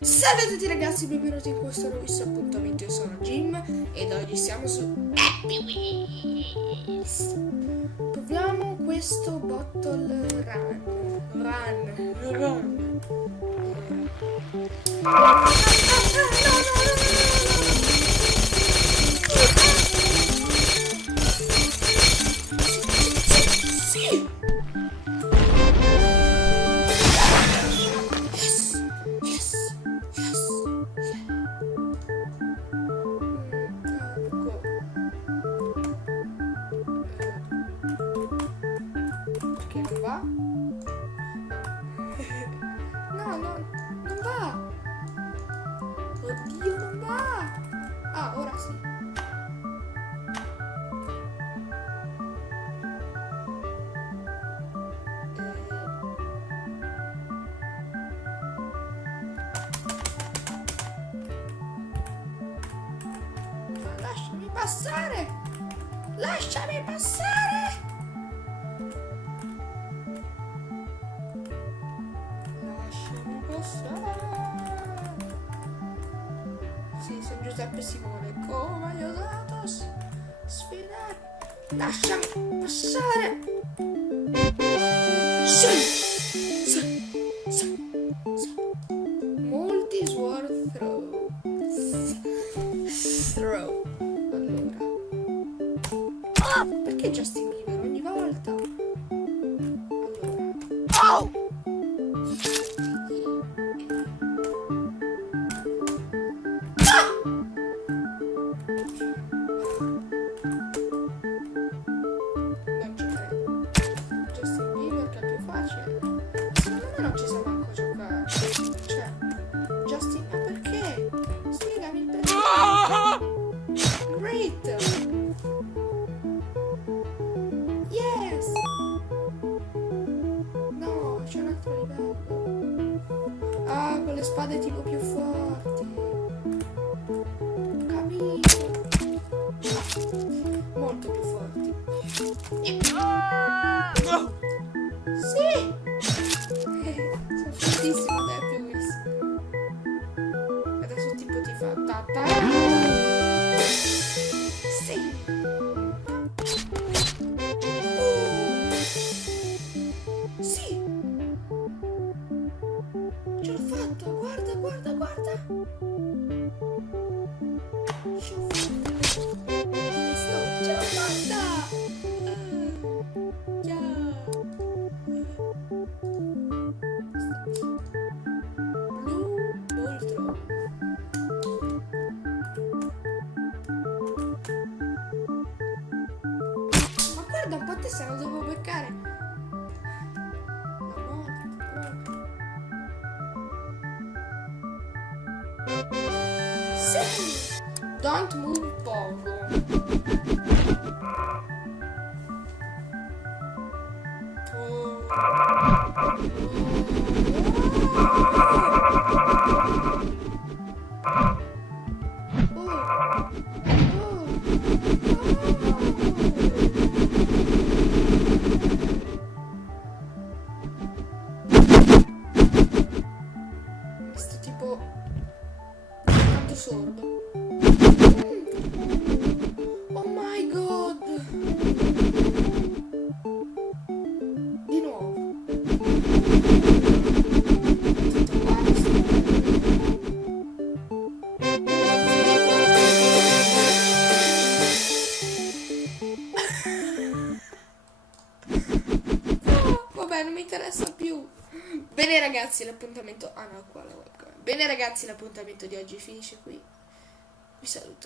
Salve a tutti ragazzi, benvenuti in questo nuovissimo appuntamento. Io sono Jim ed oggi siamo su Happy Wheels. Proviamo questo Bottle Run. Sì! Perché non va? No, non va! Oddio, non va! Ah, ora sì. Ma lasciami passare! Lasciami passare! Lasciami passare! Sì, sono Giuseppe Simone. Come hai osato sfidare? Lasciami passare! Sì! Multi-sword throw. Allora. Ah! Perché Justin Bieber ogni volta? Allora. Oh! Non ci credo. Justin Bieber che è più facile. Secondo me non ci sa manco giocare. Cioè, Justin, ma perché? Spiegami il perché. Great! Yes! No, c'è un altro livello. Ah, con le spade tipo più forti. Capito? Molto più forti. Sì! Sono fortissimo da Happy Wheels. Adesso tipo ti fa ta. Sì! Sì! Ce l'ho fatto! Guarda! Ce l'ho fatta! Visto? Ce l'ho fatta! Blue Voltron. Ma guarda un po' te se lo devo beccare. La morte. Sì! Don't move Pogo. Questo tipo tanto sordo. Oh my god! Di nuovo. Tutto questo. No, vabbè, non mi interessa più. Bene ragazzi, l'appuntamento... Ah no, qua la webcam. Bene ragazzi, l'appuntamento di oggi finisce qui. Vi saluto.